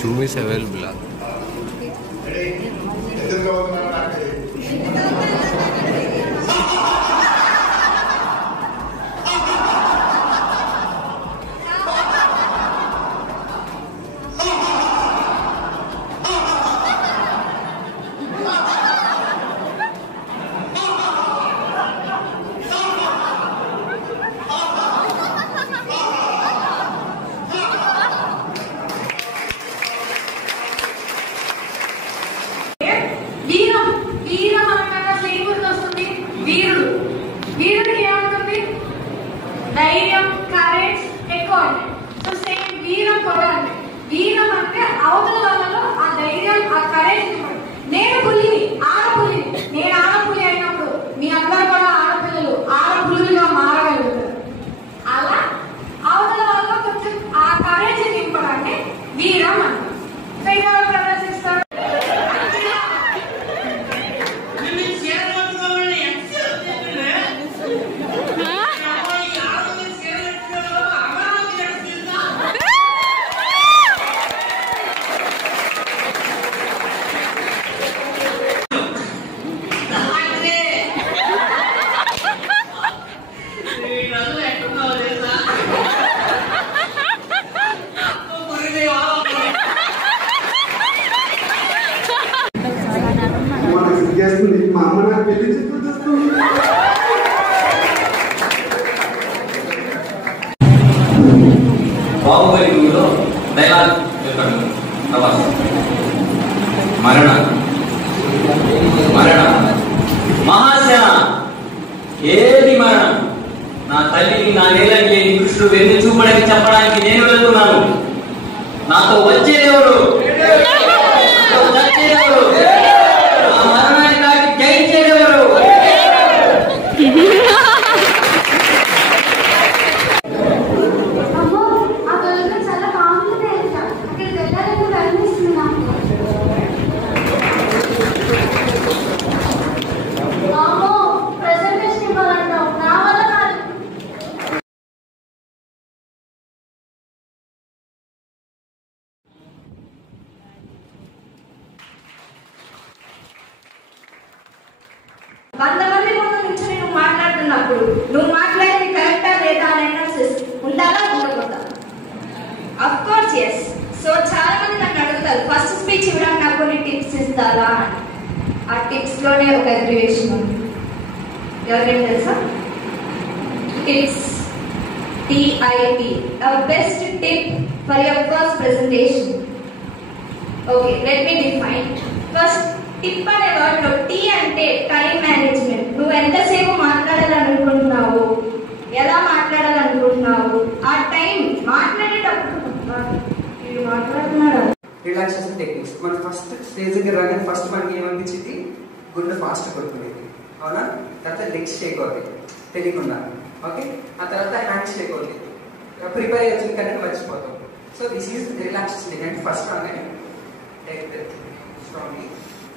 Zoom is available. ధైర్యం, courage ఎక్కువ ఉంటాయి. సో సేమ్ వీరం కూడా అంటే వీరం అంటే అవతల వాళ్ళలో ఆ ధైర్యం, ఆ కరేజ్. నేను పులిని, ఆడపులిని. నేను ఆడపులి అయినప్పుడు మీ అందరూ కూడా ఆడపిల్లలు ఆడపులుగా మారగలుగుతారు. అలా అవతల వాళ్ళలో కొంచెం ఆ కరేజ్ నింపడాన్ని వీరం అంటారు. సో ఇలా ప్రదర్శిస్తారు. మా అమ్మ నాకు పెళ్లి చూస్తుంది. బాహుబలిలో డైలాగ్ చెప్పండి. మరణ మరణ మహాశన ఏది మరణం? నా తల్లిని నా నేలని కృష్ణుడు వెన్ను చూపడానికి చెప్పడానికి నేను వెళ్తున్నాను. నాతో వచ్చేదెవరు? ఆ మరణాన్ని దాటి జయించేదెవరు? కొంతమంది ముందు నుంచి నేను మాట్లాడుతున్నప్పుడు నువ్వు మాట్లాడేది కరెక్టా లేదా అని అనాలిసిస్ ఉండాలా ఉండకూడదా? Of course yes. సో చాలా మంది నన్ను అడుగుతారు ఫస్ట్ స్పీచ్ ఇవ్వడానికి నాకు కొన్ని టిప్స్ ఇస్తారా అని. ఆ టిప్స్ లోనే ఒక అగ్రివేషన్ ఉంది. ఎవరికైనా తెలుసా? Tips, TIP, best tip for your first presentation. Okay, let me define. First tip అనే వర్డ్లో టీ అంటే టైం మేనేజ్మెంట్. నువ్వు ఎంతసేపు మాట్లాడాలనుకుంటున్నావు, ఎలా మాట్లాడాలనుకుంటున్నావు, ఆ టైం మాట్లాడేటప్పుడు మాట్లాడుతున్నాడు. Relaxation techniques. మన ఫస్ట్ స్టేజ్కి రాగానే ఫస్ట్ మనకి ఏమనిపించింది? గుండె ఫాస్ట్ కొట్టుకునేది, అవునా? తర్వాత లెగ్స్ షేక్ అవుతాయి తెలియకుండా, ఓకే? ఆ తర్వాత హ్యాండ్స్ షేక్ అవుతాయి. ప్రిపేర్ అయ్యి వచ్చిన కానీ మర్చిపోతాం. So this is relaxation technique. First రాగానే take breath strongly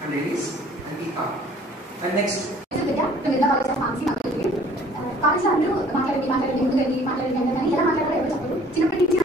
and release and be calm. And next college అందరూ మాట్లాడండి ముందుకు వెళ్ళి మాట్లాడండి అందరూ కానీ ఎలా మాట్లాడాలో ఎవరు చెప్పరు. చిన్నప్పటి నుంచి